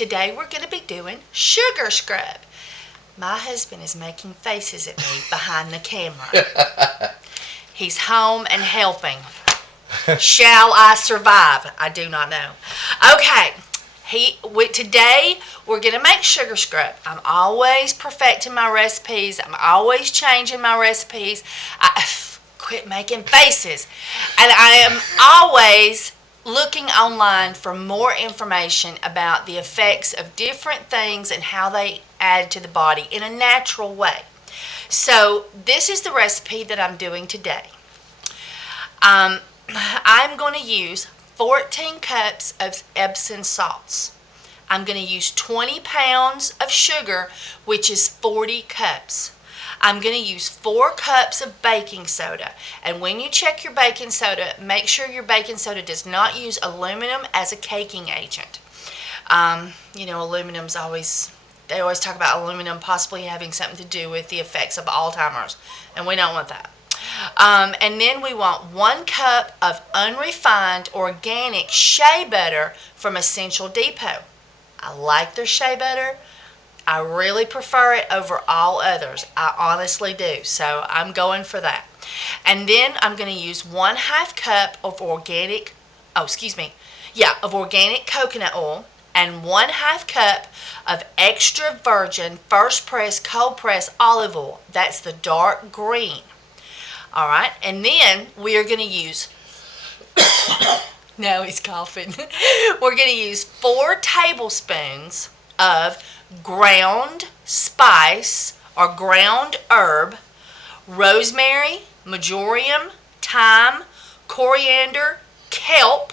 today we're going to be doing sugar scrub. My husband is making faces at me behind the camera. He's home and helping. Shall I survive? I do not know. Okay. Today we're going to make sugar scrub. I'm always perfecting my recipes. I'm always changing my recipes. I quit making faces. And I am always looking online for more information about the effects of different things and how they add to the body in a natural way. So this is the recipe that I'm doing today. I'm going to use 14 cups of Epsom salts. I'm going to use 20 pounds of sugar, which is 40 cups. I'm going to use 4 cups of baking soda. And when you check your baking soda, make sure your baking soda does not use aluminum as a caking agent. Aluminum's they always talk about aluminum possibly having something to do with the effects of Alzheimer's, and we don't want that. And then we want 1 cup of unrefined organic shea butter from Essential Depot. I like their shea butter. I really prefer it over all others. I honestly do. So I'm going for that. And then I'm going to use 1/2 cup of organic coconut oil and 1/2 cup of extra virgin first press cold press olive oil. That's the dark green. All right. And then we are going to use now he's coughing. We're going to use 4 tablespoons of ground spice or ground herb, rosemary, marjoram, thyme, coriander, kelp,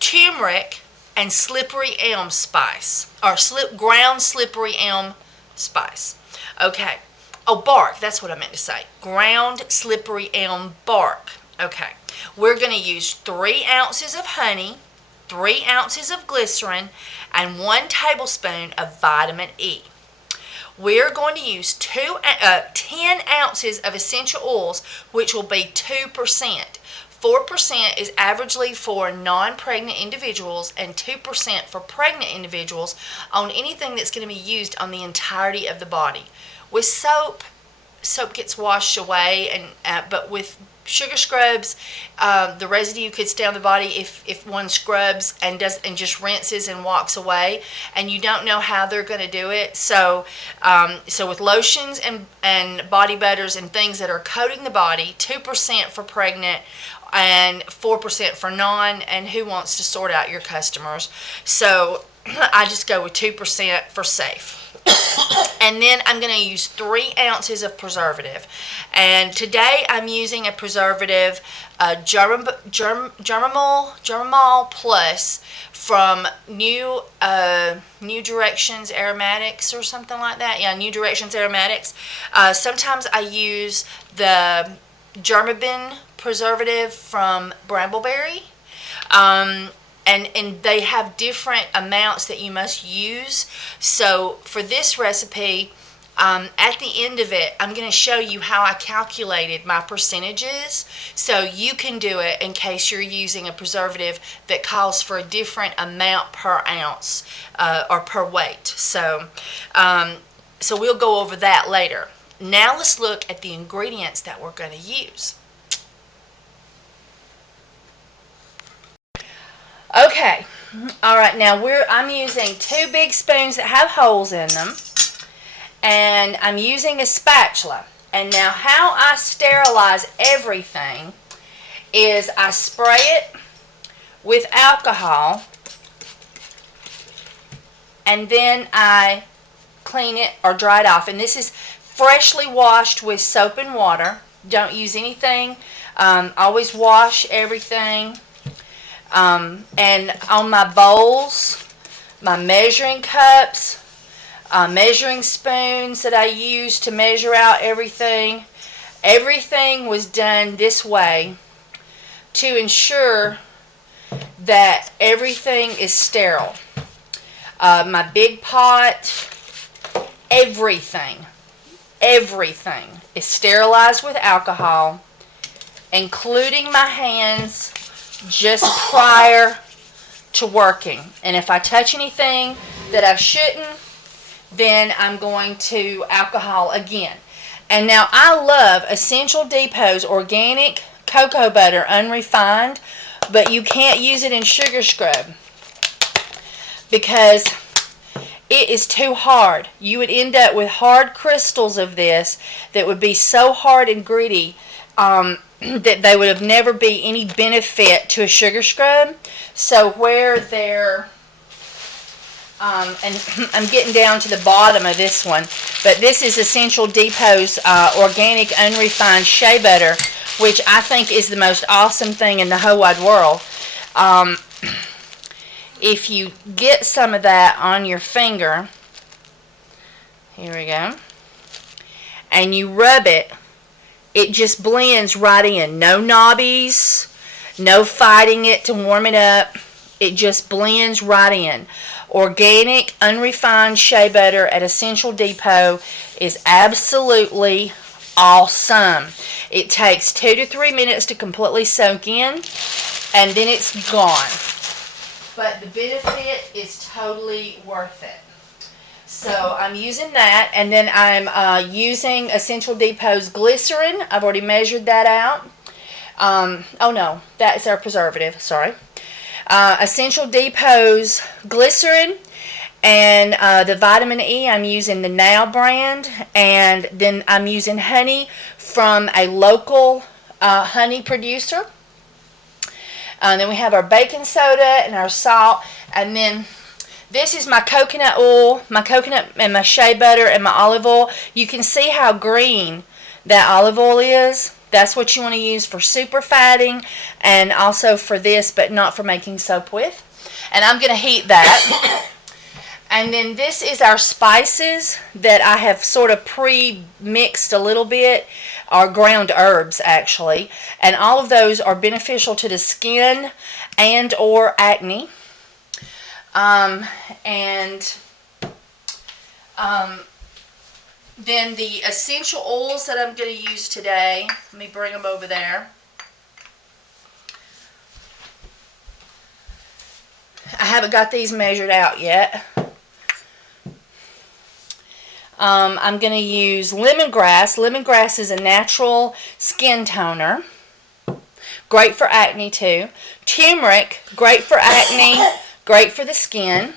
turmeric, and slippery elm spice, or ground slippery elm spice. Okay. Oh, bark. That's what I meant to say. Ground slippery elm bark. Okay. We're going to use 3 ounces of honey, 3 ounces of glycerin, and 1 tablespoon of vitamin E. We're going to use 10 ounces of essential oils, which will be 2%. 4% is averagely for non-pregnant individuals and 2% for pregnant individuals on anything that's going to be used on the entirety of the body. With soap gets washed away, but with sugar scrubs, the residue could stay on the body if one scrubs and just rinses and walks away, and you don't know how they're going to do it. So with lotions and body butters and things that are coating the body, 2% for pregnant and 4% for non, and who wants to sort out your customers? So I just go with 2% for safe. And then I'm going to use 3 ounces of preservative. And today I'm using a preservative, Germall Plus from New Directions Aromatics or something like that. Yeah, New Directions Aromatics. Sometimes I use the Germabin preservative from Brambleberry. And they have different amounts that you must use. So for this recipe, at the end of it, I'm going to show you how I calculated my percentages, so you can do it in case you're using a preservative that calls for a different amount per ounce or per weight. So we'll go over that later. Now let's look at the ingredients that we're going to use. Okay, all right, now I'm using 2 big spoons that have holes in them, and I'm using a spatula. And now how I sterilize everything is I spray it with alcohol, and then I clean it or dry it off. And this is freshly washed with soap and water. Don't use anything. Always wash everything. And on my bowls, my measuring cups, measuring spoons that I use to measure out everything was done this way to ensure that everything is sterile. My big pot, everything is sterilized with alcohol, including my hands just prior to working. And if I touch anything that I shouldn't, then I'm going to alcohol again. And now I love Essential Depot's organic cocoa butter, unrefined, but you can't use it in sugar scrub because it is too hard. You would end up with hard crystals of this that would be so hard and gritty that they would have never be any benefit to a sugar scrub. So where they're and I'm getting down to the bottom of this one, but this is Essential Depot's organic unrefined shea butter, which I think is the most awesome thing in the whole wide world. If you get some of that on your finger, here we go, and you rub it, it just blends right in. No knobbies, no fighting it to warm it up. It just blends right in. Organic, unrefined shea butter at Essential Depot is absolutely awesome. It takes 2 to 3 minutes to completely soak in, and then it's gone. But the benefit is totally worth it. So I'm using that, and then I'm using Essential Depot's glycerin. I've already measured that out. Oh no, that's our preservative, sorry. Essential Depot's glycerin, and the vitamin E, I'm using the Now brand, and then I'm using honey from a local honey producer. Then we have our baking soda and our salt, and then this is my coconut oil, my coconut and my shea butter and my olive oil. You can see how green that olive oil is. That's what you want to use for super fatting and also for this, but not for making soap with. And I'm going to heat that. And then this is our spices that I have sort of pre-mixed a little bit, are ground herbs actually. And all of those are beneficial to the skin and or acne. Then the essential oils that I'm going to use today, let me bring them over there. I haven't got these measured out yet. I'm going to use lemongrass. Lemongrass is a natural skin toner. Great for acne too. Turmeric, great for acne, great for the skin.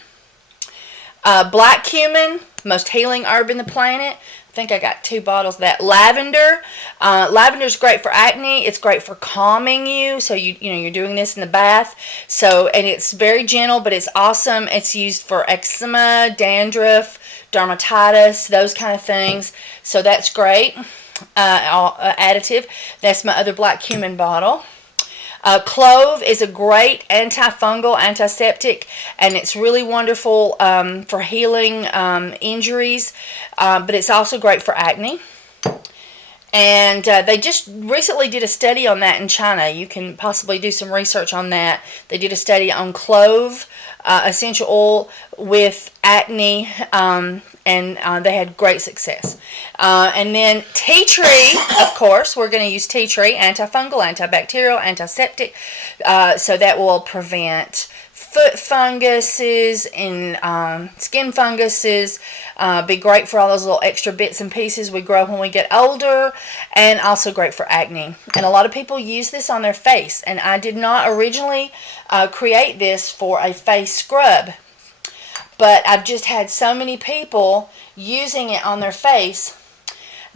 Black cumin, most healing herb in the planet. I think I got 2 bottles of that. Lavender. Lavender is great for acne. It's great for calming you. So you're doing this in the bath. So, and it's very gentle, but it's awesome. It's used for eczema, dandruff, dermatitis, those kind of things. So that's great. Additive. That's my other black cumin bottle. Clove is a great antifungal, antiseptic, and it's really wonderful for healing injuries, but it's also great for acne. And they just recently did a study on that in China. You can possibly do some research on that. They did a study on clove essential oil with acne, and they had great success. And then tea tree, of course, we're going to use tea tree, antifungal, antibacterial, antiseptic, so that will prevent foot funguses and skin funguses. Be great for all those little extra bits and pieces we grow when we get older, and also great for acne. And a lot of people use this on their face, and I did not originally create this for a face scrub, but I've just had so many people using it on their face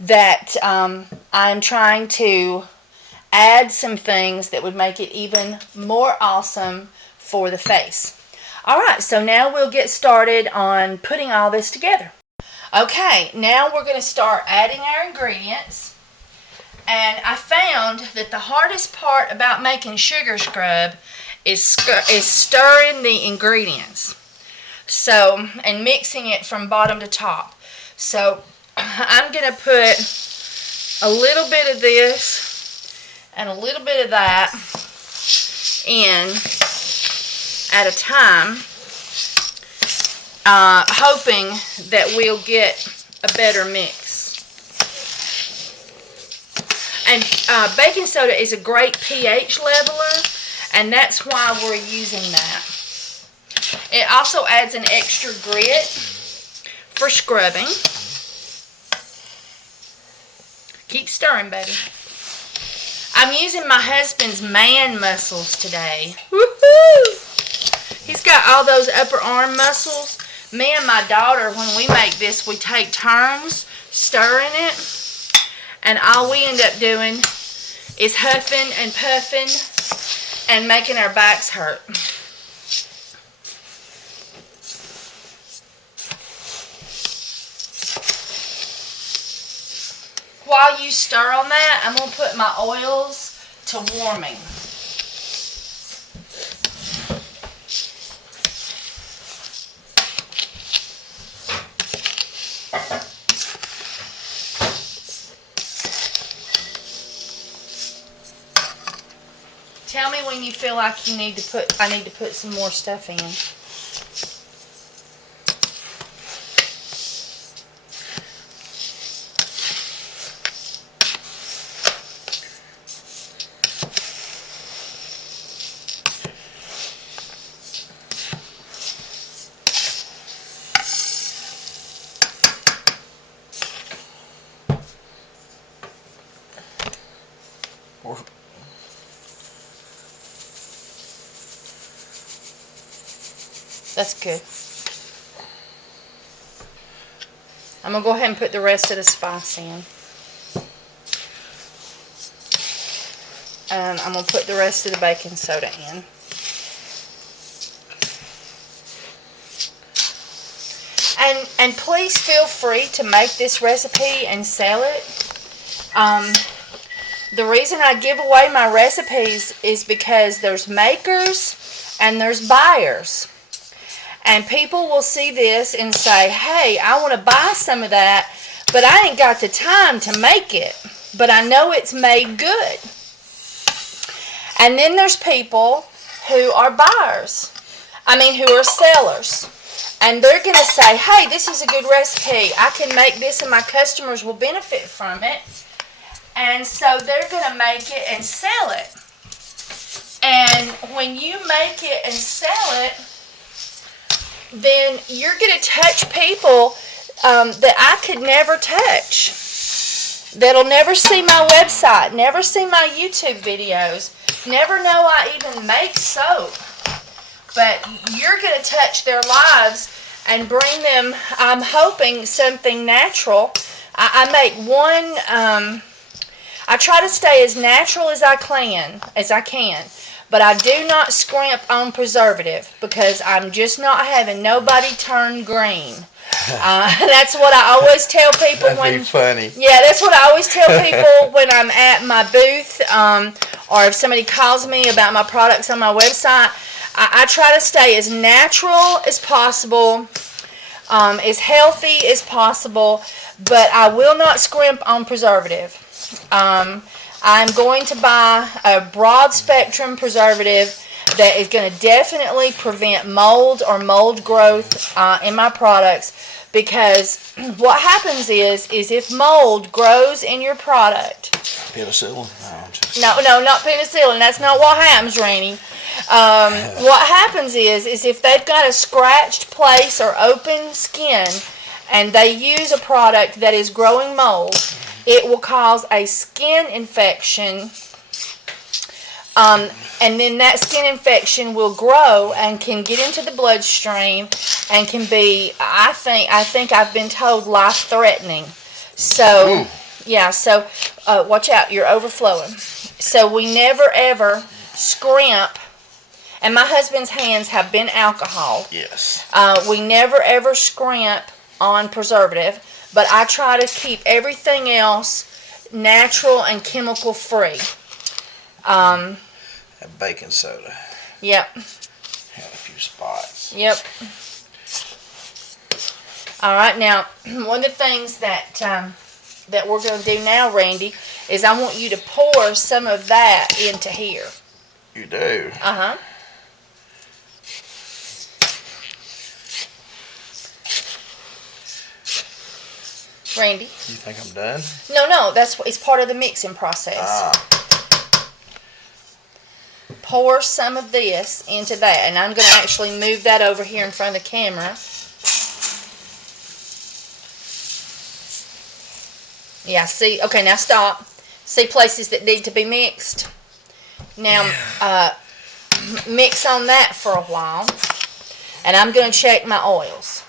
that I'm trying to add some things that would make it even more awesome for the face. Alright, so now we'll get started on putting all this together. Okay, now we're going to start adding our ingredients. And I found that the hardest part about making sugar scrub is stirring the ingredients. So, and mixing it from bottom to top. So, I'm going to put a little bit of this and a little bit of that in at a time, hoping that we'll get a better mix. And baking soda is a great pH leveler, and that's why we're using that. It also adds an extra grit for scrubbing. Keep stirring, baby. I'm using my husband's man muscles today. Woohoo! He's got all those upper arm muscles. Me and my daughter, when we make this, we take turns stirring it. And all we end up doing is huffing and puffing and making our backs hurt. While you stir on that, I'm going to put my oils to warming. Tell me when you feel like I need to put some more stuff in. That's good. I'm going to go ahead and put the rest of the spice in. And I'm going to put the rest of the baking soda in. And please feel free to make this recipe and sell it. The reason I give away my recipes is because there's makers and there's buyers. And people will see this and say, hey, I want to buy some of that, but I ain't got the time to make it. But I know it's made good. And then there's people who are buyers. Who are sellers. And they're going to say, hey, this is a good recipe. I can make this and my customers will benefit from it. And so they're going to make it and sell it. And when you make it and sell it, then you're going to touch people that I could never touch. That'll never see my website, never see my YouTube videos, never know I even make soap. But you're going to touch their lives and bring them, I'm hoping, something natural. I make one, I try to stay as natural as I can. But I do not scrimp on preservative because I'm just not having nobody turn green. That's what I always tell people. That'd be funny. Yeah, that's what I always tell people when I'm at my booth, or if somebody calls me about my products on my website. I try to stay as natural as possible, as healthy as possible, but I will not scrimp on preservative. I'm going to buy a broad spectrum preservative that is going to definitely prevent mold or mold growth in my products, because what happens is if mold grows in your product. Penicillin? No, not penicillin. That's not what happens, Rainey. What happens is if they've got a scratched place or open skin and they use a product that is growing mold, it will cause a skin infection, and then that skin infection will grow and can get into the bloodstream and can be, I think I've been told, life-threatening. So, yeah, so watch out, you're overflowing. So we never ever scrimp, and my husband's hands have been alcohol. Yes. We never ever scrimp on preservative. But I try to keep everything else natural and chemical free. And baking soda. Yep. Had a few spots. Yep. All right. Now, one of the things that we're going to do now, Randy, is I want you to pour some of that into here. You do? Uh-huh. Randy? You think I'm done? No, it's part of the mixing process. pour some of this into that. And I'm going to actually move that over here in front of the camera. Yeah, see? Okay, now stop. See places that need to be mixed? Now, mix on that for a while. And I'm going to check my oils.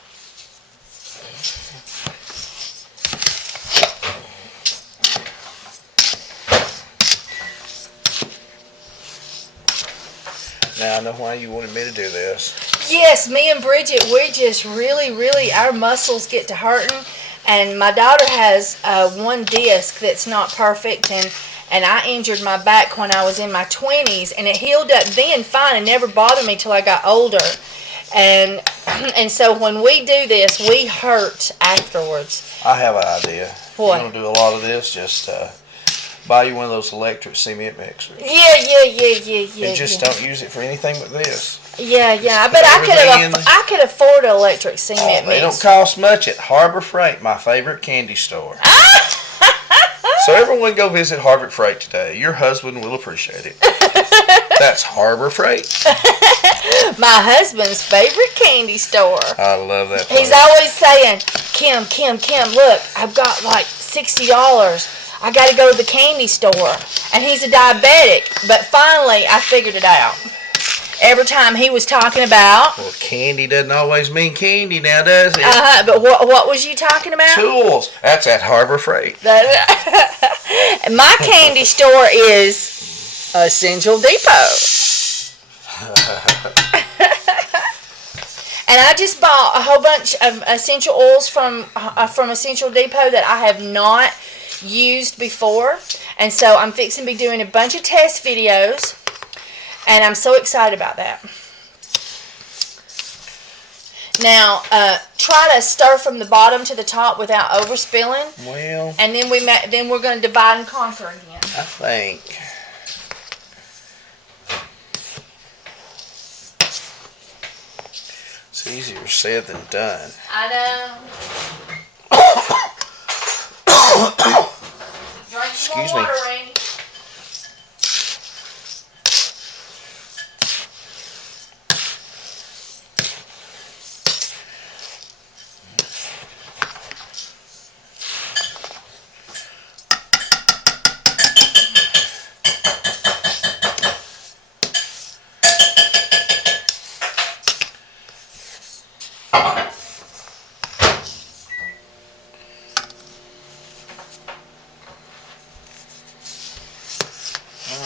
Now I know why you wanted me to do this. Yes, me and Bridget, we just really, our muscles get to hurting. And my daughter has one disc that's not perfect, and I injured my back when I was in my 20s, and it healed up then fine and never bothered me till I got older. And so when we do this, we hurt afterwards. I have an idea. What? You're going to do a lot of this, just buy you one of those electric cement mixers. Yeah. And just don't use it for anything but this. Yeah. I bet I could afford an electric cement mixer. They don't cost much at Harbor Freight, my favorite candy store. So everyone go visit Harbor Freight today. Your husband will appreciate it. That's Harbor Freight. My husband's favorite candy store. I love that place. He's always saying, Kim, look, I've got like $60. I got to go to the candy store. And he's a diabetic. But finally, I figured it out. Every time he was talking about... Well, candy doesn't always mean candy now, does it? But what was you talking about? Tools. That's at Harbor Freight. My candy store is Essential Depot. And I just bought a whole bunch of essential oils from Essential Depot that I have not used before. And so I'm fixing to be doing a bunch of test videos. And I'm so excited about that. Now, try to stir from the bottom to the top without overspilling. Well. And then we're going to divide and conquer again. I think. It's easier said than done. I know. Drink some more water, Randy.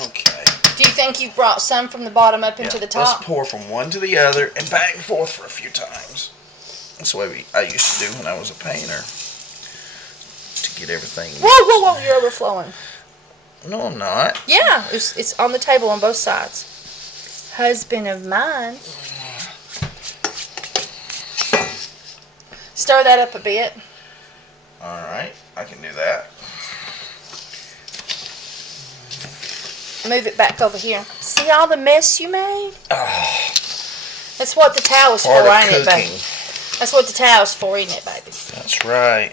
Okay. Do you think you brought some from the bottom up into the top? Let's pour from one to the other and back and forth for a few times. That's the way I used to do when I was a painter. To get everything. Whoa, you're overflowing. No, I'm not. Yeah, it's on the table on both sides. Husband of mine. Stir that up a bit. Alright, I can do that. Move it back over here. See all the mess you made? Oh, that's what the towel's for, ain't it, baby? That's what the towel's for, ain't it, baby? That's right.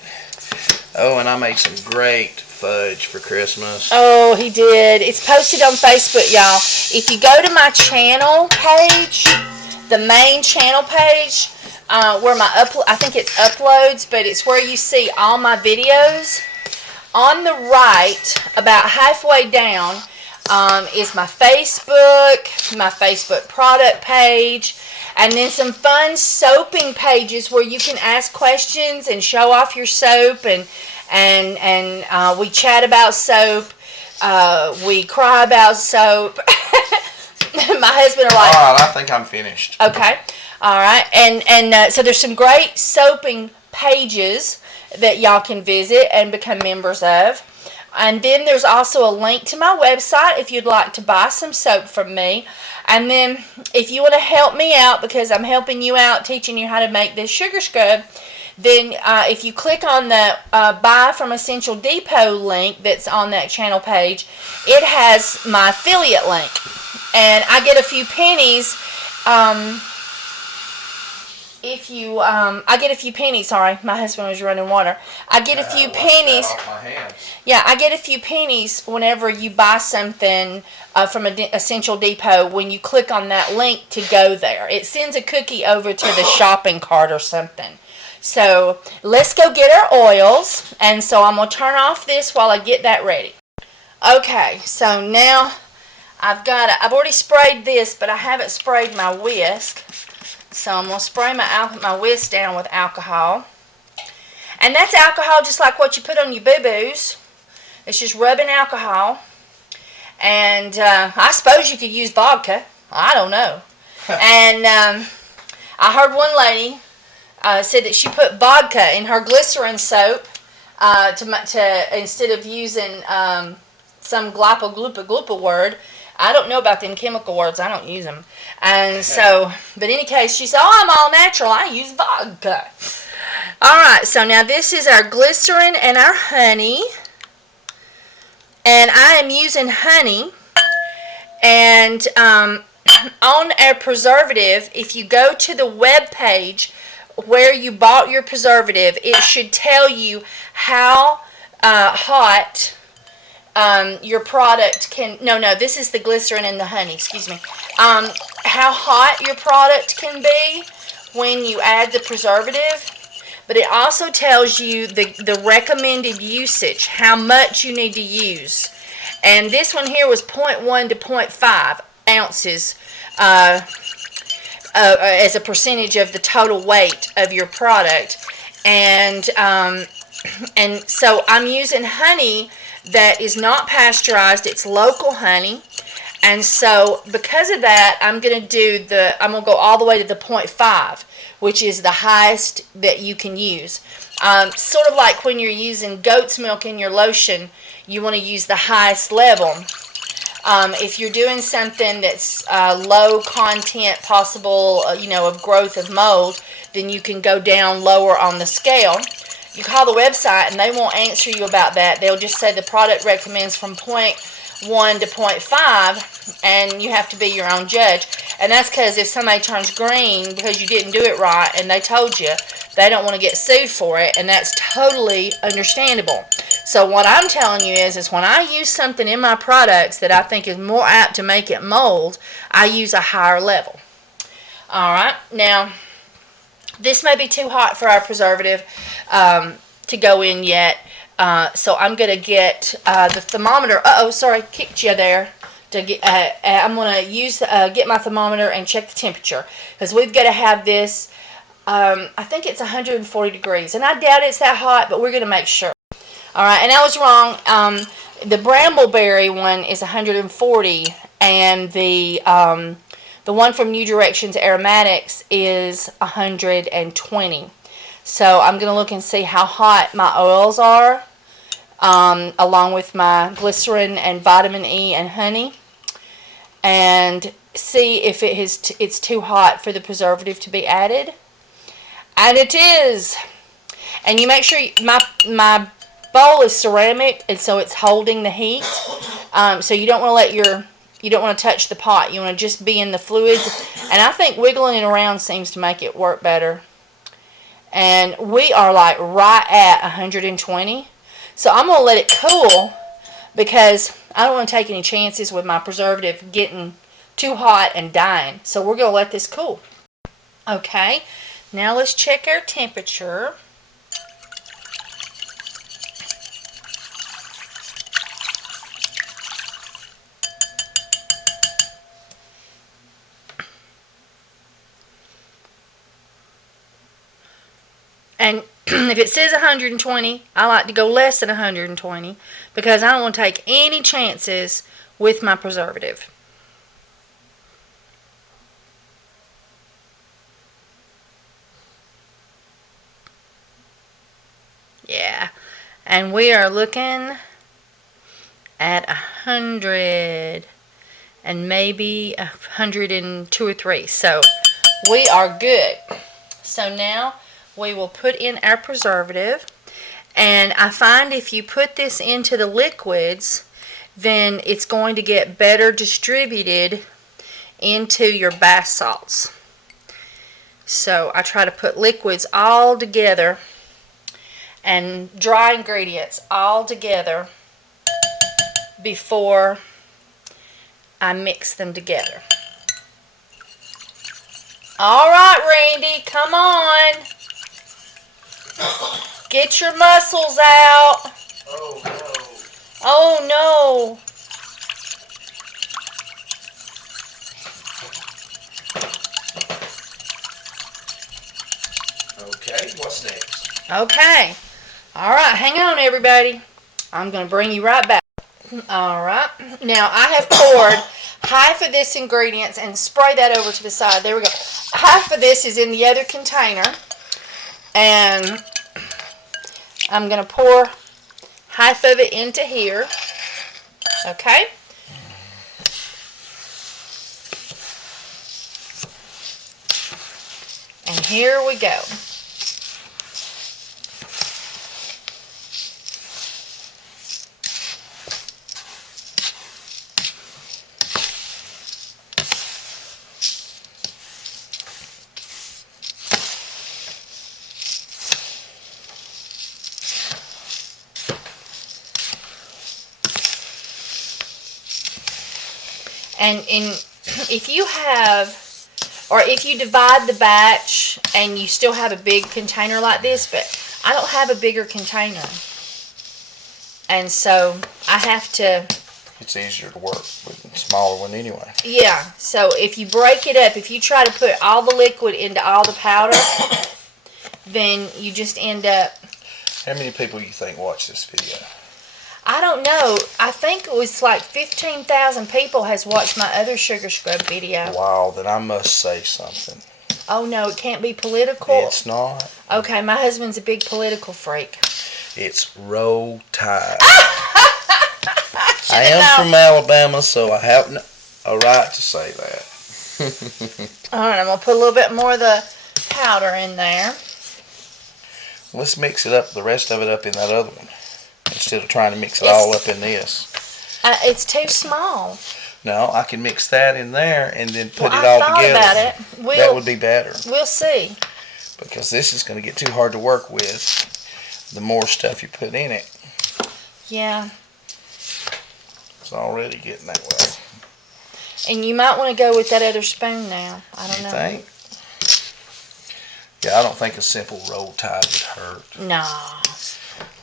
Oh, and I made some great fudge for Christmas. Oh, he did. It's posted on Facebook, y'all. If you go to my channel page, the main channel page, where I think it's uploads, but it's where you see all my videos. On the right, about halfway down, is my Facebook product page, and then some fun soaping pages where you can ask questions and show off your soap, and we chat about soap, we cry about soap. My husband are like, all right, I think I'm finished. Okay, all right, and so there's some great soaping pages that y'all can visit and become members of. And then there's also a link to my website if you'd like to buy some soap from me. And then if you want to help me out, because I'm helping you out teaching you how to make this sugar scrub, then if you click on the Buy from Essential Depot link that's on that channel page, it has my affiliate link. And I get a few pennies if you, I get a few pennies. Sorry, my husband was running water. I get a few pennies. Off my hands. Yeah, I get a few pennies whenever you buy something from Essential Depot. When you click on that link to go there, it sends a cookie over to the shopping cart or something. So let's go get our oils, and so I'm gonna turn off this while I get that ready. Okay, so now I've already sprayed this, but I haven't sprayed my whisk. So I'm going to spray my whisk down with alcohol. And that's alcohol just like what you put on your boo-boos. It's just rubbing alcohol. And I suppose you could use vodka. I don't know. And I heard one lady said that she put vodka in her glycerin soap to instead of using some gloppa word. I don't know about them chemical words. I don't use them. And so, but in any case, she said, oh, I'm all natural. I use vodka. All right, so now this is our glycerin and our honey. And I am using honey. And on our preservative, if you go to the web page where you bought your preservative, it should tell you how hot your product can, no, this is the glycerin and the honey, excuse me. How hot your product can be when you add the preservative. But it also tells you the recommended usage, how much you need to use. And this one here was 0.1 to 0.5 ounces as a percentage of the total weight of your product. And so I'm using honey that is not pasteurized. It's local honey. And so because of that, I'm going to go all the way to the 0.5, which is the highest that you can use. Sort of like when you're using goat's milk in your lotion, you want to use the highest level. If you're doing something that's low content possible, of growth of mold, then you can go down lower on the scale. You call the website and they won't answer you about that. They'll just say the product recommends from 0.1 to 0.5, and you have to be your own judge. And that's because if somebody turns green because you didn't do it right and they told you, they don't want to get sued for it, and that's totally understandable. So what I'm telling you is when I use something in my products that I think is more apt to make it mold, I use a higher level. All right, now this may be too hot for our preservative to go in yet, so I'm going to get the thermometer. Sorry, kicked you there. I'm going to use get my thermometer and check the temperature, because we've got to have this. I think it's 140 degrees, and I doubt it's that hot, but we're going to make sure. All right, and I was wrong. The brambleberry one is 140, and the one from New Directions Aromatics is 120. So I'm going to look and see how hot my oils are, along with my glycerin and vitamin E and honey, and see if it's too hot for the preservative to be added. And it is. And you make sure my bowl is ceramic, and so it's holding the heat. So you don't want to touch the pot. You want to just be in the fluids. And I think wiggling it around seems to make it work better. And we are like right at 120. So I'm going to let it cool, because I don't want to take any chances with my preservative getting too hot and dying. So we're going to let this cool. Okay, now let's check our temperature. And if it says 120, I like to go less than 120, because I don't want to take any chances with my preservative. Yeah, and we are looking at 100 and maybe 102 or 3. So we are good. So now we will put in our preservative, and I find if you put this into the liquids, then it's going to get better distributed into your bath salts. So I try to put liquids all together and dry ingredients all together before I mix them together. All right, Randy, come on. Get your muscles out. Oh, no. Oh, no. Okay, what's next? Okay. All right, hang on, everybody. I'm going to bring you right back. All right. Now, I have poured half of this ingredients and spray that over to the side. There we go. Half of this is in the other container. And I'm going to pour half of it into here. Okay. And here we go. And if you have, or if you divide the batch and you still have a big container like this, but I don't have a bigger container. And so I have to. It's easier to work with a smaller one anyway. Yeah, so if you break it up, if you try to put all the liquid into all the powder, then you just end up. How many people you think watch this video? I don't know. I think it was like 15,000 people has watched my other sugar scrub video. Wow, then I must say something. Oh no, it can't be political. It's not. Okay, my husband's a big political freak. It's Roll Tide. I I am from Alabama, so I have a right to say that. All right, I'm going to put a little bit more of the powder in there. Let's mix it up, the rest of it up in that other one, instead of trying to mix it all up in this. It's too small. No, I can mix that in there and then put it I all thought together. about it. That would be better. We'll see. Because this is going to get too hard to work with the more stuff you put in it. Yeah. It's already getting that way. And you might want to go with that other spoon now. I don't know. You think? Yeah, I don't think a simple Roll Tide would hurt. No.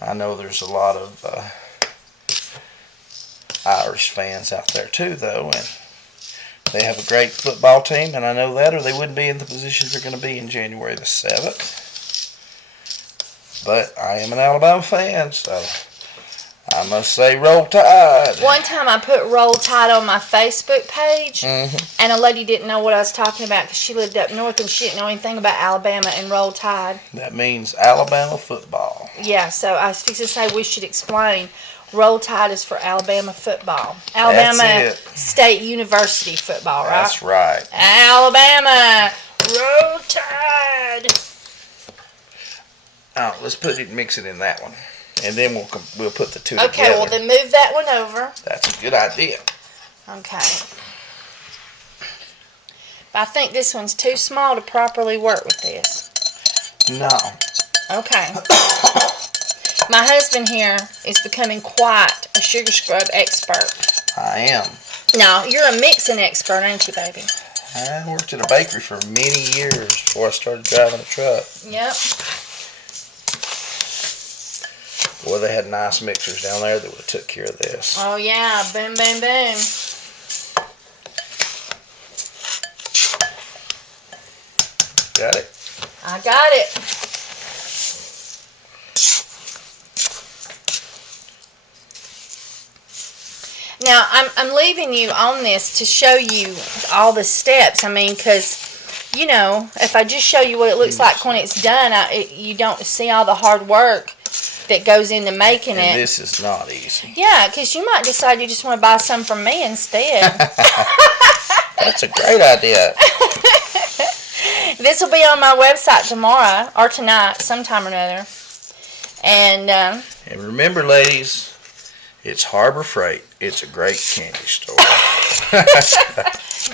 I know there's a lot of Irish fans out there too, though, and they have a great football team, and I know that, or they wouldn't be in the positions they're going to be in January the 7th. But I am an Alabama fan, so I must say Roll Tide. One time I put Roll Tide on my Facebook page, and a lady didn't know what I was talking about because she lived up north and she didn't know anything about Alabama and Roll Tide. That means Alabama football. Yeah, so I was fixing to say we should explain. Roll Tide is for Alabama football. Alabama State University football, right? That's right. Alabama Roll Tide. Oh, let's mix it in that one, and then we'll put the two together. Okay, well then move that one over. That's a good idea. Okay. But I think this one's too small to properly work with this. No. Okay. My husband here is becoming quite a sugar scrub expert. I am. Now, you're a mixing expert, ain't you, baby? I worked at a bakery for many years before I started driving a truck. Yep. Boy, they had nice mixers down there that would have took care of this. Oh, yeah. Boom, boom, boom. Got it? I got it. Now, I'm leaving you on this to show you all the steps. I mean, because, you know, if I just show you what it looks like when it's done, you don't see all the hard work that goes into making it. This is not easy. Yeah, because you might decide you just want to buy some from me instead. That's a great idea. This will be on my website tomorrow, or tonight, sometime or another. And remember, ladies, It's Harbor Freight. It's a great candy store.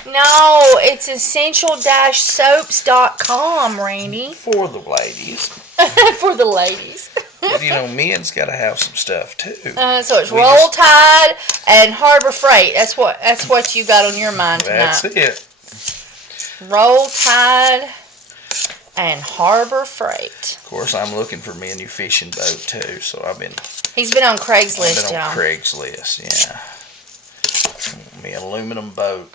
No, it's essential-soaps.com, Randy. For the ladies. For the ladies. But men's got to have some stuff too. So it's Roll Tide and Harbor Freight. That's what you got on your mind tonight. That's it. Roll Tide and Harbor Freight. Of course, I'm looking for me a new fishing boat too. So He's been on Craigslist, y'all. y'all. Craigslist, yeah. Me an aluminum boat.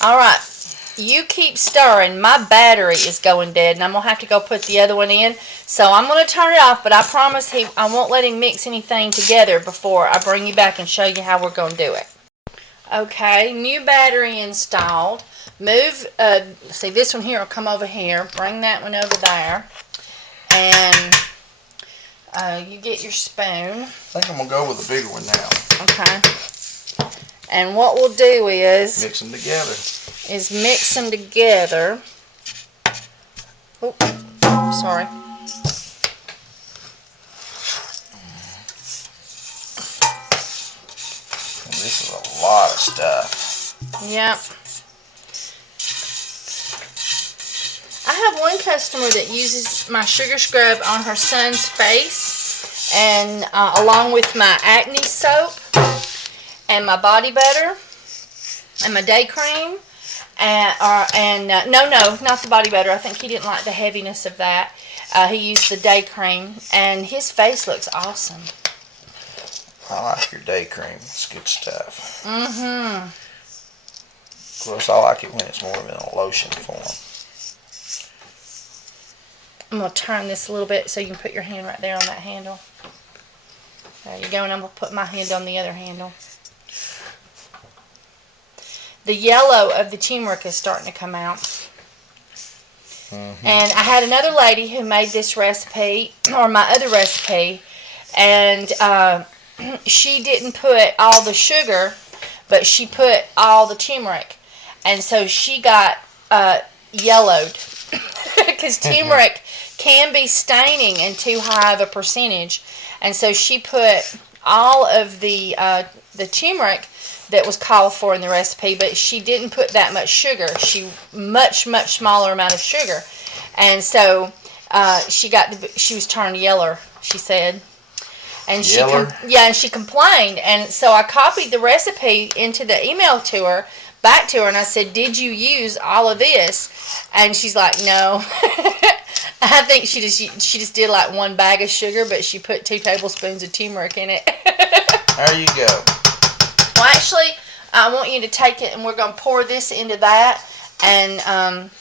All right. You keep stirring. My battery is going dead, and I'm going to have to go put the other one in. So I'm going to turn it off, but I promise I won't let him mix anything together before I bring you back and show you how we're going to do it. Okay, new battery installed. Move, see this one here will come over here. Bring that one over there. And you get your spoon. I think I'm going to go with a bigger one now. Okay. And what we'll do is mix them together. Mix them together. Oh, sorry. This is a lot of stuff. Yep. I have one customer that uses my sugar scrub on her son's face, and along with my acne soap and my body butter and my day cream. No, not the body butter. I think he didn't like the heaviness of that. He used the day cream, and his face looks awesome. I like your day cream. It's good stuff. Mm-hmm. Of course, I like it when it's more in a lotion form. I'm going to turn this a little bit so you can put your hand right there on that handle. There you go, and I'm going to put my hand on the other handle. The yellow of the turmeric is starting to come out. Mm-hmm. And I had another lady who made this recipe, or my other recipe, and she didn't put all the sugar, but she put all the turmeric. And so she got yellowed because turmeric can be staining in too high of a percentage. And so she put all of the turmeric that was called for in the recipe, but she didn't put that much sugar. Much smaller amount of sugar. And so she was turned yeller, she said. And she complained. And so I copied the recipe into the email back to her, and I said, "Did you use all of this?" And she's like, "No." I think she just did like 1 bag of sugar, but she put 2 tablespoons of turmeric in it. There you go. Well, actually, I want you to take it, and we're going to pour this into that, and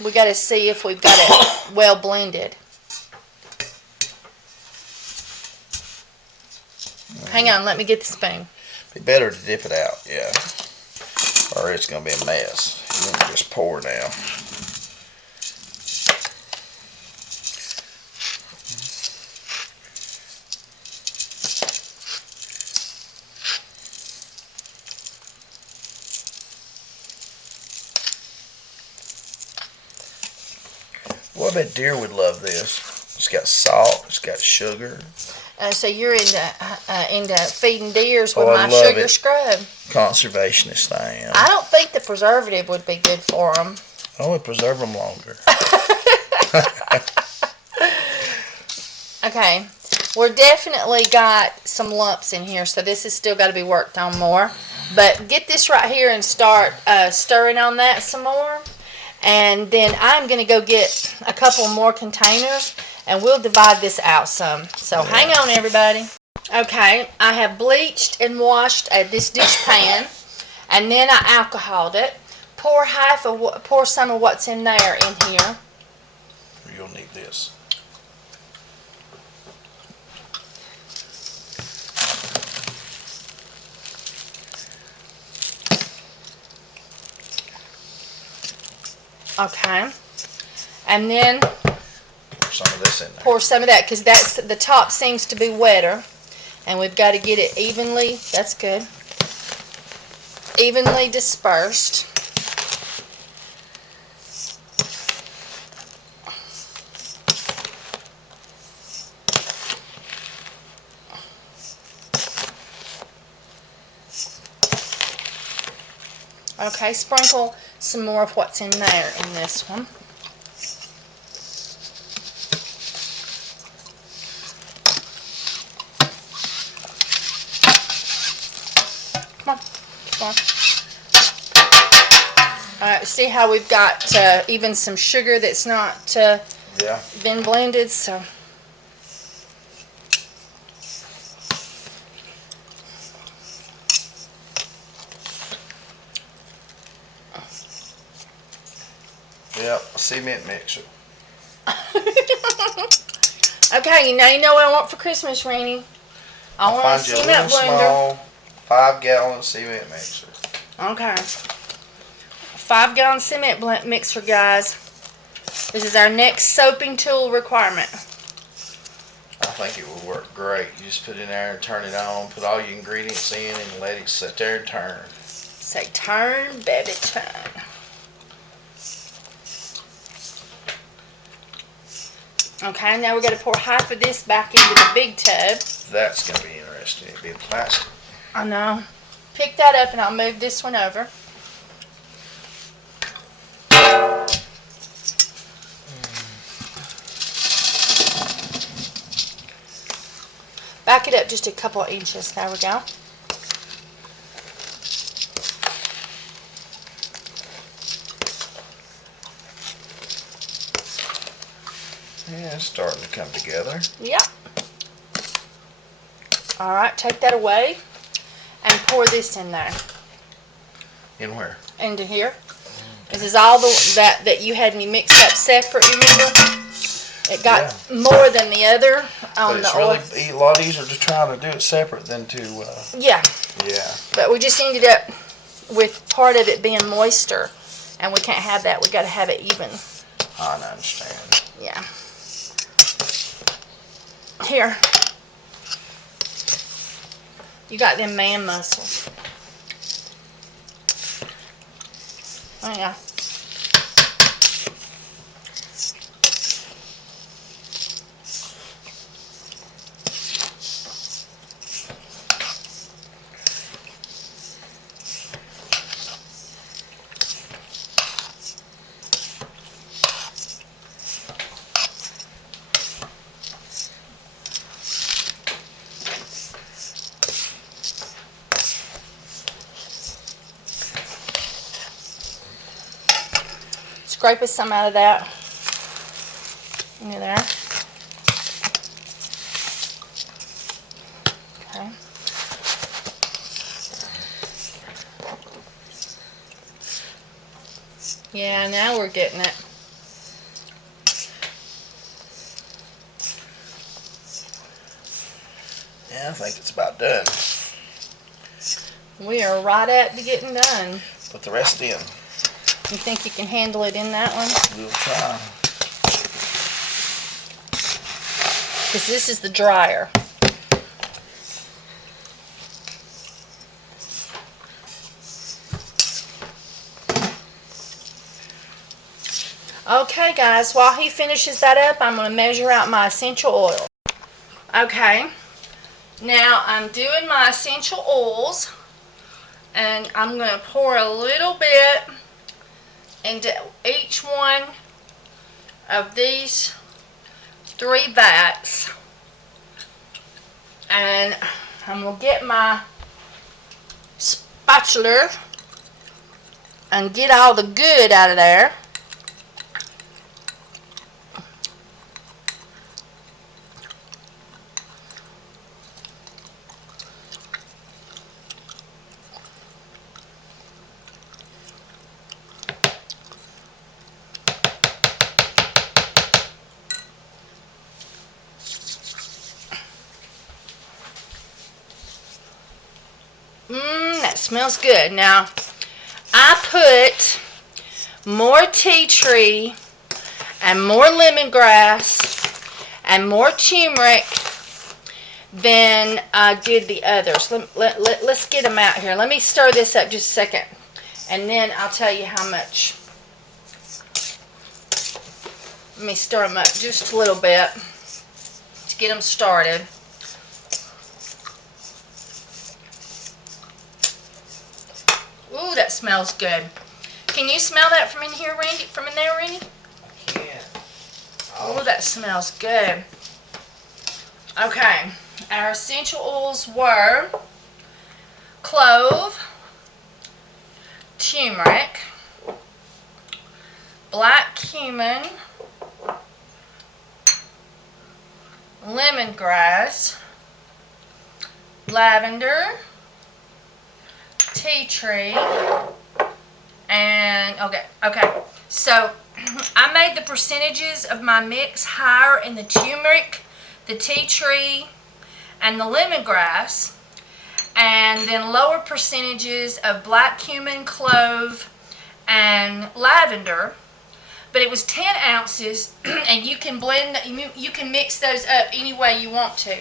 we got to see if we've got it well blended. Hang on, let me get the spoon. Be better to dip it out, yeah. Or it's going to be a mess. You want to just pour now. Well, I bet deer would love this. It's got salt. It's got sugar. So you're into feeding deers with my sugar scrub. Conservationist I am. I don't think the preservative would be good for them. I would preserve them longer. Okay, we're definitely got some lumps in here, so this has still got to be worked on more. But get this right here and start stirring on that some more. And then I'm going to go get a couple more containers, and we'll divide this out some. So hang on, everybody. Okay, I have bleached and washed this dish pan, and then I alcoholed it. Pour some of what's in there in here. You'll need this. Okay, and then pour some of this in there. Pour some of that, because the top seems to be wetter, and we've got to get it evenly. That's good. Evenly dispersed. Okay, sprinkle some more of what's in there in this one. Come on, come on. Alright, see how we've got even some sugar that's not been blended, so. Yep, a cement mixer. Okay, now you know what I want for Christmas, Rainy. I want a find you a cement little blender. small 5-gallon cement mixer. Okay. 5-gallon cement mixer, guys. This is our next soaping tool requirement. I think it would work great. You just put it in there and turn it on, put all your ingredients in, and let it sit there and turn. Say, turn, baby, turn. Okay, now we're going to pour half of this back into the big tub. That's going to be interesting. It'd be plastic. I know. Pick that up and I'll move this one over. Back it up just a couple of inches. There we go. Yeah, it's starting to come together. Yep. All right, take that away and pour this in there. In where? Into here. Okay. This is all that you had me mix up separate, remember? It got more than the other on the oil. It's really a lot easier to try to do it separate than to... Yeah. Yeah. But we just ended up with part of it being moister, and we can't have that. We got to have it even. I understand. Yeah. Here. You got them man muscles. Oh, yeah. Scrape us some out of that. In there. Okay. Yeah, now we're getting it. Yeah, I think it's about done. We are right at the getting done. Put the rest in. You think you can handle it in that one? We'll try. Because this is the dryer. Okay, guys, while he finishes that up, I'm going to measure out my essential oil. Okay, now I'm doing my essential oils, and I'm going to pour a little bit into each one of these 3 vats, and I'm going to get my spatula and get all the good out of there. That smells good. Now, I put more tea tree and more lemongrass and more turmeric than I did the others. Let's get them out here. Let me stir this up just a second, and then I'll tell you how much. Let me stir them up just a little bit to get them started. Ooh, that smells good. Can you smell that from in here, Randy? From in there, Randy? I can't. Oh, that smells good. Okay, our essential oils were clove, turmeric, black cumin, lemongrass, lavender, tea tree, and okay. So I made the percentages of my mix higher in the turmeric, the tea tree, and the lemongrass, and then lower percentages of black cumin, clove, and lavender. But it was 10 ounces, and you can blend, you can mix those up any way you want to.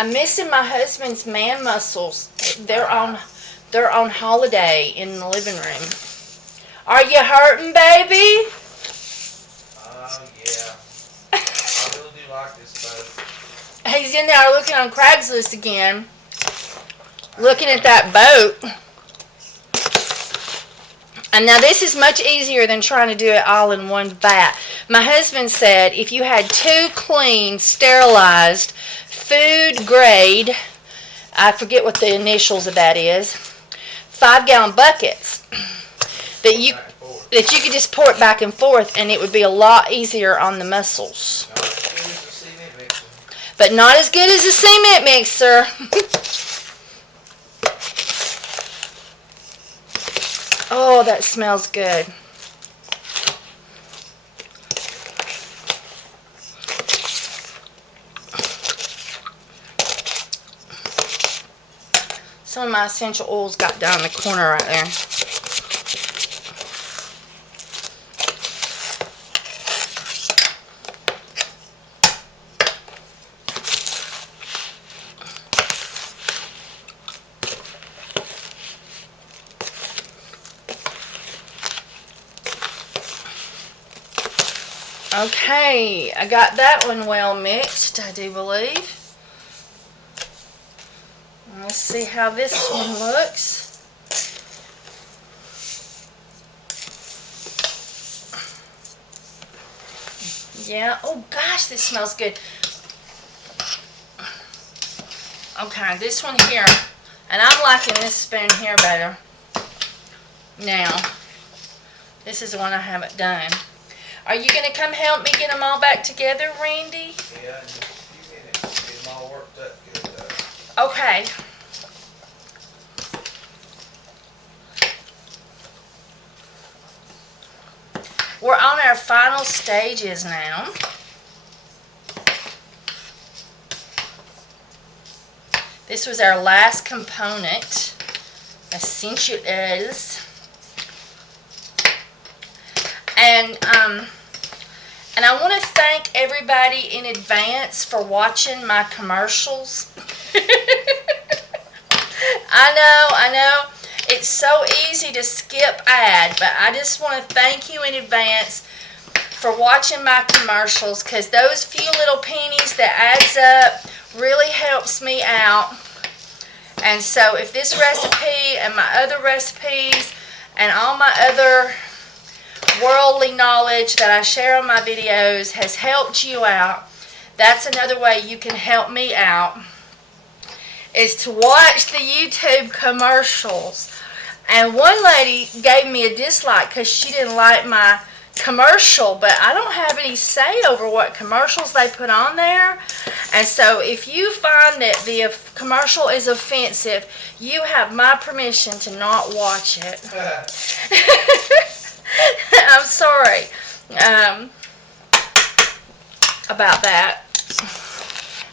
I'm missing my husband's man muscles. They're on holiday in the living room. Are you hurting, baby? Yeah. I really do like this boat. He's in there looking on Craigslist again. Looking at that boat. And now this is much easier than trying to do it all in one vat. My husband said if you had 2 clean, sterilized, food grade, I forget what the initials of that is, 5-gallon buckets that you could just pour it back and forth, and it would be a lot easier on the muscles. But not as good as a cement mixer. Oh, that smells good. Some of my essential oils got down in the corner right there. Okay, I got that one well mixed, I do believe. Let's see how this one looks. Yeah, oh gosh, this smells good. Okay, this one here, and I'm liking this spoon here better. Now, this is the one I haven't done. Are you going to come help me get them all back together, Randy? Yeah, in a few minutes. Get them all worked up good, though. Okay. We're on our final stages now. This was our last component, essential oils. And I want to thank everybody in advance for watching my commercials. I know. It's so easy to skip ad, but I just want to thank you in advance for watching my commercials, because those few little pennies that adds up really helps me out. And so if this recipe and my other recipes and all my other worldly knowledge that I share on my videos has helped you out, that's another way you can help me out, is to watch the YouTube commercials. And one lady gave me a dislike because she didn't like my commercial, but I don't have any say over what commercials they put on there. And so if you find that the commercial is offensive, you have my permission to not watch it. I'm sorry about that.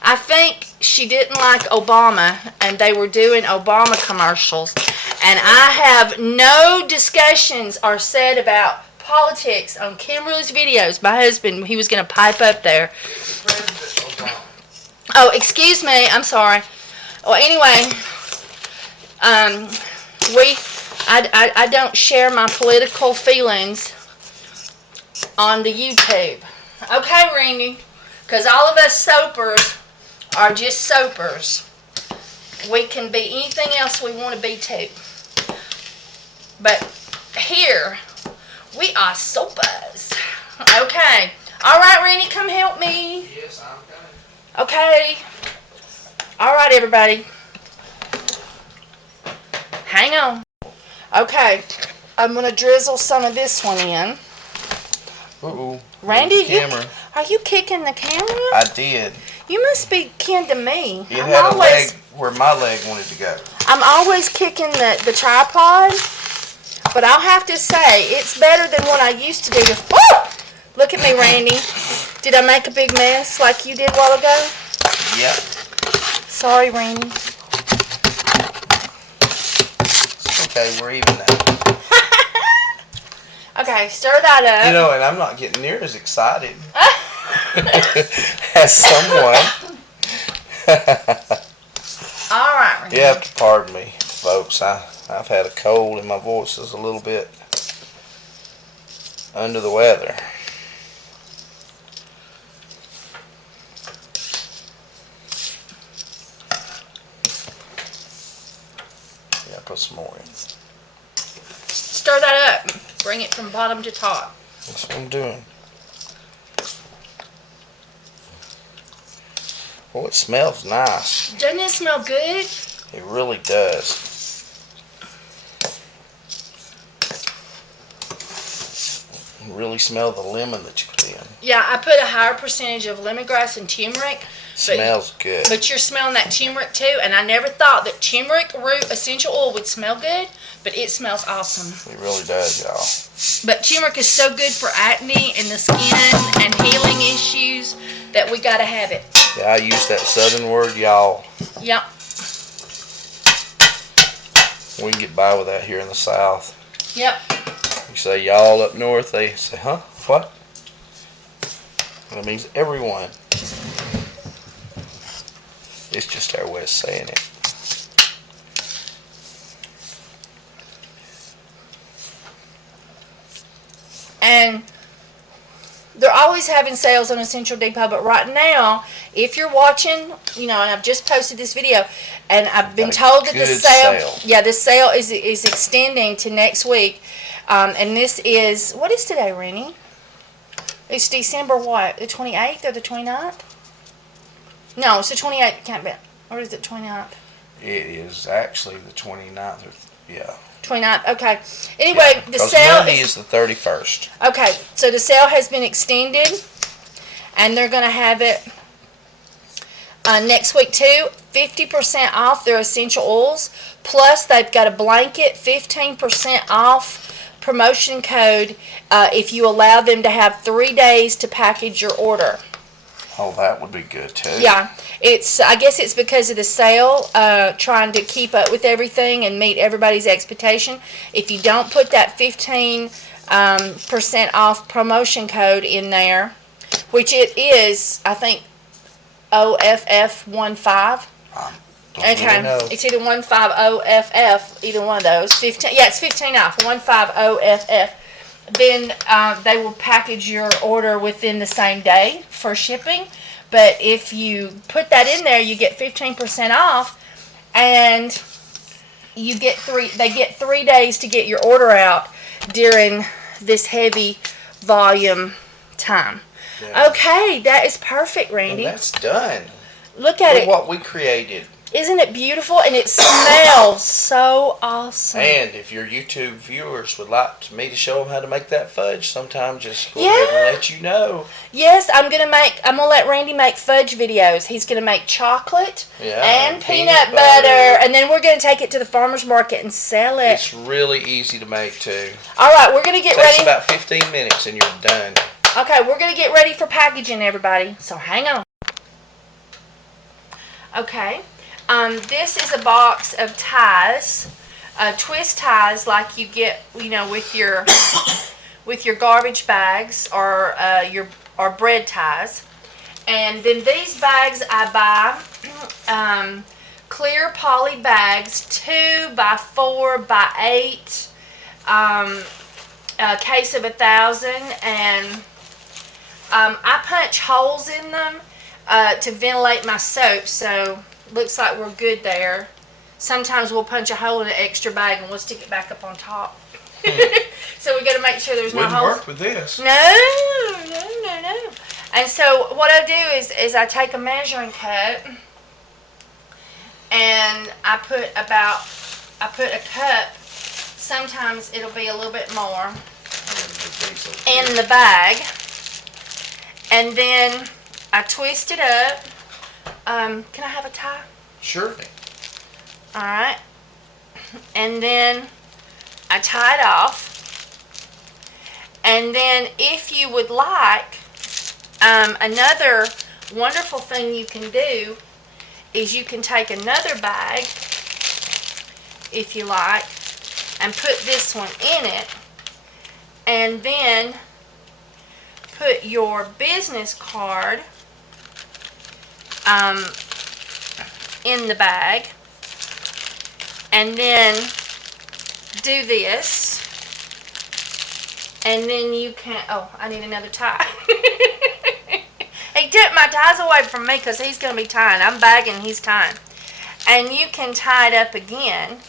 I think she didn't like Obama, and they were doing Obama commercials. And I have no discussions are said about politics on Kimberly's videos. My husband, he was going to pipe up there. Oh, excuse me. I'm sorry. Well, anyway, I don't share my political feelings on the YouTube. Okay, Randy? Because all of us soapers are just soapers. We can be anything else we want to be too. But here, we are soapers. Okay. All right, Randy, come help me. Yes, I'm coming. Okay. All right, everybody. Hang on. Okay. I'm going to drizzle some of this one in. Uh-oh. Randy, camera. Are you kicking the camera? I did. You must be kin to me. It had a leg where my leg wanted to go. I'm always kicking the tripod, but I'll have to say, it's better than what I used to do. Oh! Look at me, Randy. Did I make a big mess like you did a while ago? Yep. Sorry, Randy. It's okay, we're even now. Okay, stir that up. You know, and I'm not getting near as excited as someone. All right, Randy. You have to pardon me, folks. I've had a cold and my voice is a little bit under the weather. Yeah, put some more in. Stir that up. Bring it from bottom to top. That's what I'm doing. Oh, it smells nice. Doesn't it smell good? It really does. You really smell the lemon that you put in. Yeah, I put a higher percentage of lemongrass and turmeric. Smells good. But you're smelling that turmeric too, and I never thought that turmeric root essential oil would smell good, but it smells awesome. It really does, y'all. But turmeric is so good for acne and the skin and healing issues that we gotta have it. Yeah, I use that southern word, y'all. Yep. We can get by with that here in the South. Yep. You say y'all up north, they say, huh? What? That means everyone. It's just our way of saying it. And they're always having sales on Essential Depot, but right now, if you're watching, you know, and I've just posted this video, and I've been told that the sale, yeah, the sale is extending to next week, and this is, what is today, Rennie? It's December what? The 28th or the 29th? No, it's the 28th. Can't be. Or is it 29th? It is actually the 29th. Yeah. 29th. Okay. Anyway, yeah, the sale Monday is the 31st. Okay, so the sale has been extended, and they're going to have it next week too. 50% off their essential oils. Plus, they've got a blanket 15% off promotion code if you allow them to have 3 days to package your order. Oh, that would be good too. Yeah, I guess it's because of the sale, trying to keep up with everything and meet everybody's expectation. If you don't put that 15% off promotion code in there, which it is, I think, OFF15. Okay, really it's either 15OFF, either one of those. 15. Yeah, it's 15 off. 15OFF. Then they will package your order within the same day for shipping. But if you put that in there, you get 15% off, and you get they get 3 days to get your order out during this heavy volume time. Yeah. Okay, that is perfect, Randy. And that's done. Look at it. What we created. Isn't it beautiful? And it smells so awesome. And if your YouTube viewers would like me to show them how to make that fudge sometime, just go ahead and let you know. Yes, I'm gonna let Randy make fudge videos. He's gonna make chocolate and peanut butter, and then we're gonna take it to the farmer's market and sell it. It's really easy to make too. All right, we're gonna get ready. It takes about 15 minutes and you're done. Okay, we're gonna get ready for packaging, everybody. So hang on. Okay. This is a box of ties, twist ties like you get, you know, with your garbage bags or bread ties. And then these bags I buy clear poly bags, 2 by 4 by 8, a case of 1,000, and I punch holes in them to ventilate my soap, so looks like we're good there. Sometimes we'll punch a hole in an extra bag and we'll stick it back up on top. So we got to make sure there's no holes. Wouldn't work with this. No. And so what I do is I take a measuring cup and I put a cup. Sometimes it'll be a little bit more in the bag, and then I twist it up. Can I have a tie? Surely. All right, and then I tie it off, and then if you would like, another wonderful thing you can do is you can take another bag, if you like, and put this one in it, and then put your business card in the bag, and then do this, and then you can, oh, I need another tie. He took my ties away from me because he's going to be tying. I'm bagging, he's tying. And you can tie it up again,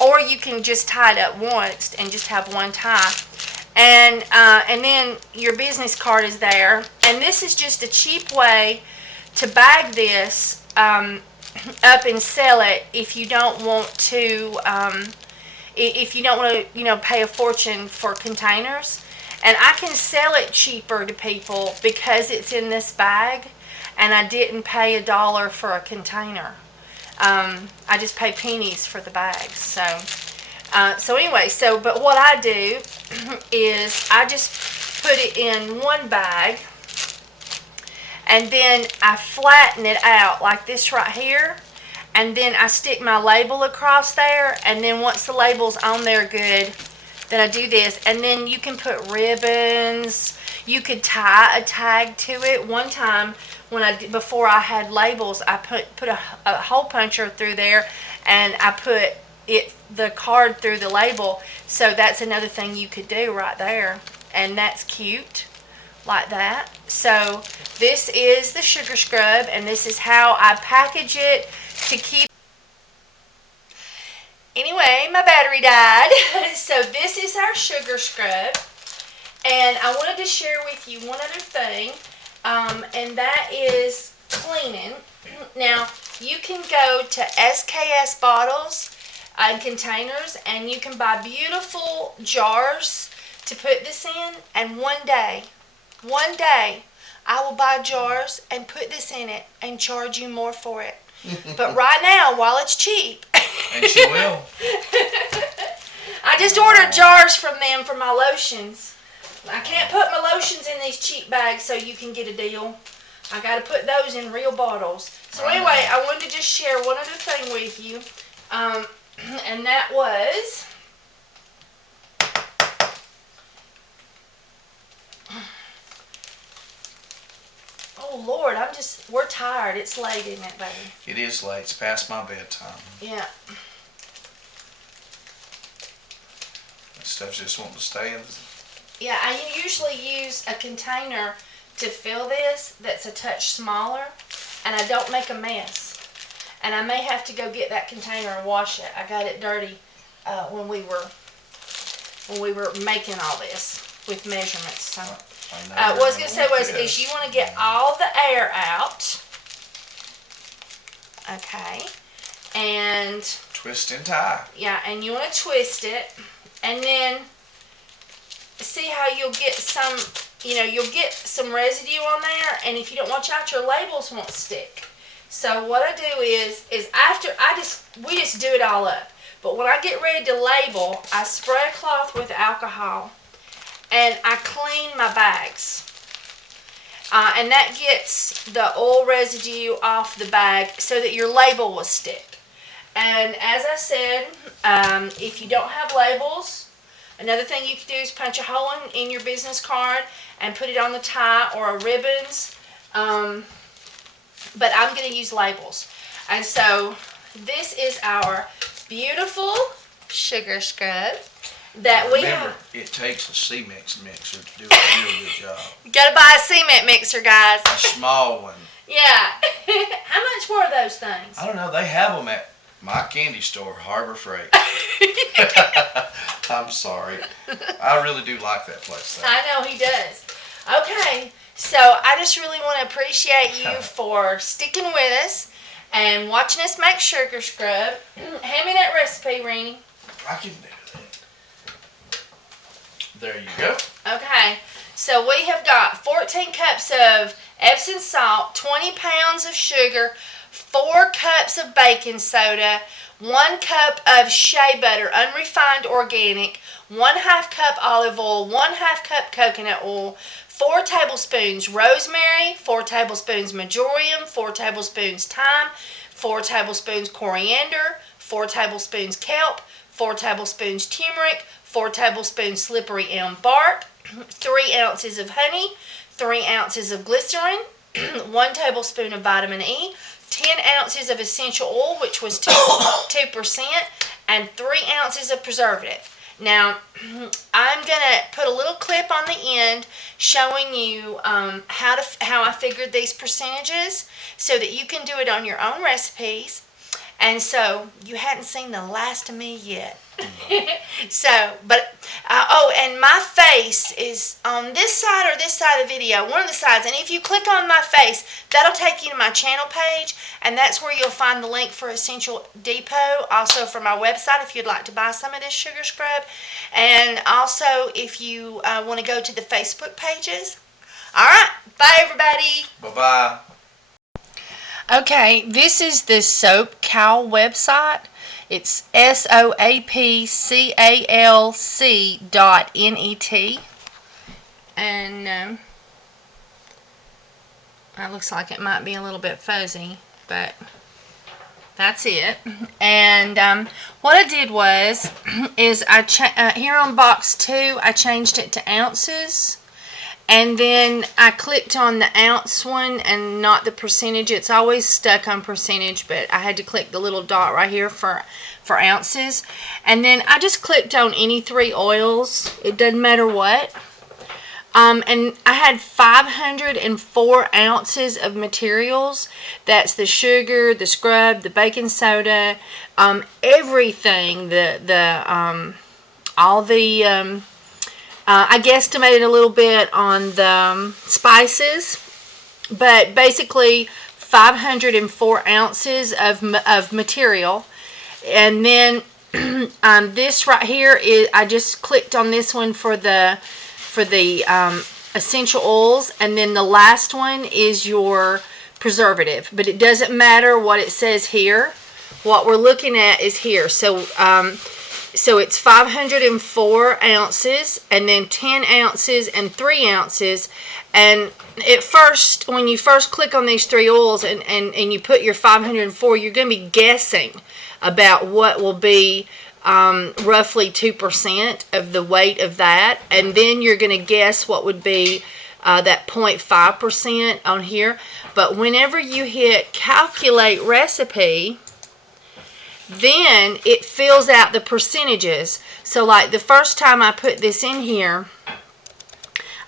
or you can just tie it up once and just have one tie. And then your business card is there. And this is just a cheap way to bag this up and sell it if you don't want to, pay a fortune for containers. And I can sell it cheaper to people because it's in this bag, and I didn't pay $1 for a container. I just pay pennies for the bags. So anyway, but what I do is I just put it in one bag, and then I flatten it out like this right here, and then I stick my label across there, and then once the label's on there good, then I do this, and then you can put ribbons. You could tie a tag to it. One time, before I had labels, I put a hole puncher through there, and I put the card through the label. So that's another thing you could do right there, and that's cute, like that. So this is the sugar scrub, and this is how I package it to keep. Anyway, my battery died. So this is our sugar scrub. And I wanted to share with you one other thing, and that is cleaning. Now, you can go to SKS bottles and containers, and you can buy beautiful jars to put this in, and one day, I will buy jars and put this in it and charge you more for it. But right now, while it's cheap. And she will. I just ordered jars from them for my lotions. I can't put my lotions in these cheap bags so you can get a deal. I got to put those in real bottles. So anyway, I wanted to just share one other thing with you. And that was... Oh, Lord, we're tired. It's late, isn't it, baby? It is late. It's past my bedtime. Yeah. That stuff's just wanting to stay in. Yeah, I usually use a container to fill this that's a touch smaller, and I don't make a mess. And I may have to go get that container and wash it. I got it dirty when we were making all this with measurements. So. What I was going to say is you want to get all the air out. Okay. And... twist and tie. Yeah, and you want to twist it. And then see how you'll get some, you'll get some residue on there. And if you don't watch out, your labels won't stick. So what I do is after we just do it all up. But when I get ready to label, I spray a cloth with alcohol. And I clean my bags. And that gets the oil residue off the bag so that your label will stick. And as I said, if you don't have labels, another thing you can do is punch a hole in your business card and put it on the tie or a ribbons. But I'm going to use labels. And so this is our beautiful sugar scrub that we have. Remember, it takes a cement mixer to do a real good job. You gotta buy a cement mixer, guys. A small one. Yeah. How much were those things? I don't know. They have them at my candy store, Harbor Freight. I'm sorry. I really do like that place, though. I know he does. Okay, so I just really want to appreciate you for sticking with us and watching us make sugar scrub. Hand me that recipe, Rennie. I can do that. There you go. Okay, so we have got 14 cups of Epsom salt, 20 pounds of sugar, 4 cups of baking soda, 1 cup of Shea Butter, unrefined organic, 1/2 cup olive oil, 1/2 cup coconut oil, 4 tablespoons rosemary, 4 tablespoons marjoram, 4 tablespoons thyme, 4 tablespoons coriander, 4 tablespoons kelp, 4 tablespoons turmeric, 4 tablespoons slippery elm bark, 3 ounces of honey, 3 ounces of glycerin, 1 tablespoon of vitamin E, 10 ounces of essential oil, which was 2%, and 3 ounces of preservative. Now, I'm going to put a little clip on the end showing you how I figured these percentages so that you can do it on your own recipes. And so, you hadn't seen the last of me yet. And my face is on this side or this side of the video, one of the sides. And if you click on my face, that'll take you to my channel page. And that's where you'll find the link for Essential Depot. Also for my website if you'd like to buy some of this sugar scrub. And also if you want to go to the Facebook pages. All right. Bye, everybody. Bye-bye. Okay, this is the Soap Cal website. It's SOAPCALC.net. And that looks like it might be a little bit fuzzy, but that's it. And what I did was, here on box 2, I changed it to ounces. And then I clicked on the ounce one and not the percentage. It's always stuck on percentage, but I had to click the little dot right here for ounces. And then I just clicked on any 3 oils. It doesn't matter what. And I had 504 ounces of materials. That's the sugar, the scrub, the baking soda, everything. I guesstimated a little bit on the spices, but basically 504 ounces of material. And then this right here is, I just clicked on this one for the essential oils, and then the last one is your preservative. But it doesn't matter what it says here. What we're looking at is here. So it's 504 ounces, and then 10 ounces and 3 ounces. And at first, when you first click on these 3 oils and you put your 504, you're going to be guessing about what will be roughly 2% of the weight of that. And then you're going to guess what would be that 0.5% on here. But whenever you hit calculate recipe, then it fills out the percentages. So like the first time I put this in here,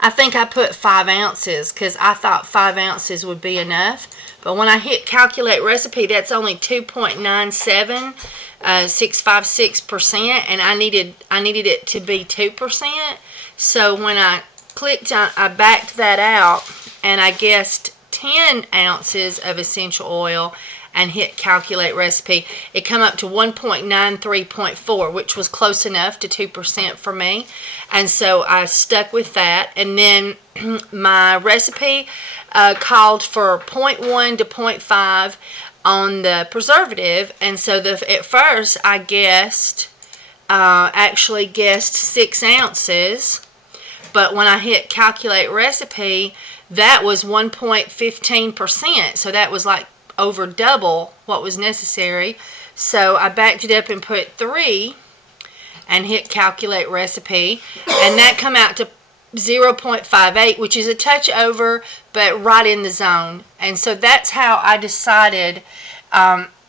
I think I put 5 ounces because I thought 5 ounces would be enough. But when I hit calculate recipe, that's only 2.97656%, and I needed it to be 2%. So when I clicked on, I backed that out, and I guessed 10 ounces of essential oil and hit calculate recipe. It come up to 1.93.4, which was close enough to 2% for me. And so I stuck with that. And then my recipe called for 0.1 to 0.5 on the preservative. And so at first I actually guessed 6 ounces. But when I hit calculate recipe, that was 1.15%. So that was like over double what was necessary. So I backed it up and put 3 and hit calculate recipe, and that come out to 0.58, which is a touch over but right in the zone. And so that's how I decided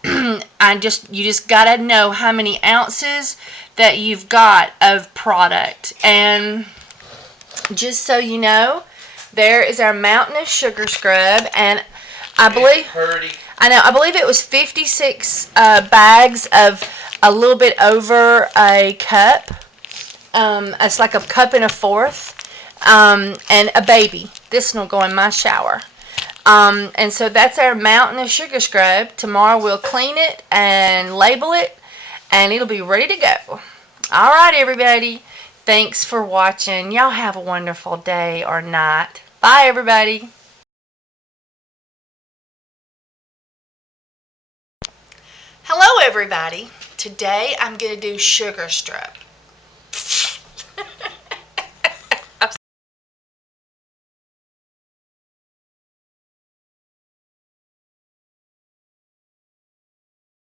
you just gotta know how many ounces that you've got of product. And just so you know, there is our Mountain Sugar Scrub, and I believe it was 56 bags of a little bit over a cup. It's like a cup and a fourth, and a baby. This one will go in my shower. And so that's our Mountain Sugar Scrub. Tomorrow we'll clean it and label it, and it'll be ready to go. All right, everybody. Thanks for watching. Y'all have a wonderful day or night. Bye, everybody. Hello, everybody. Today I'm going to do sugar scrub.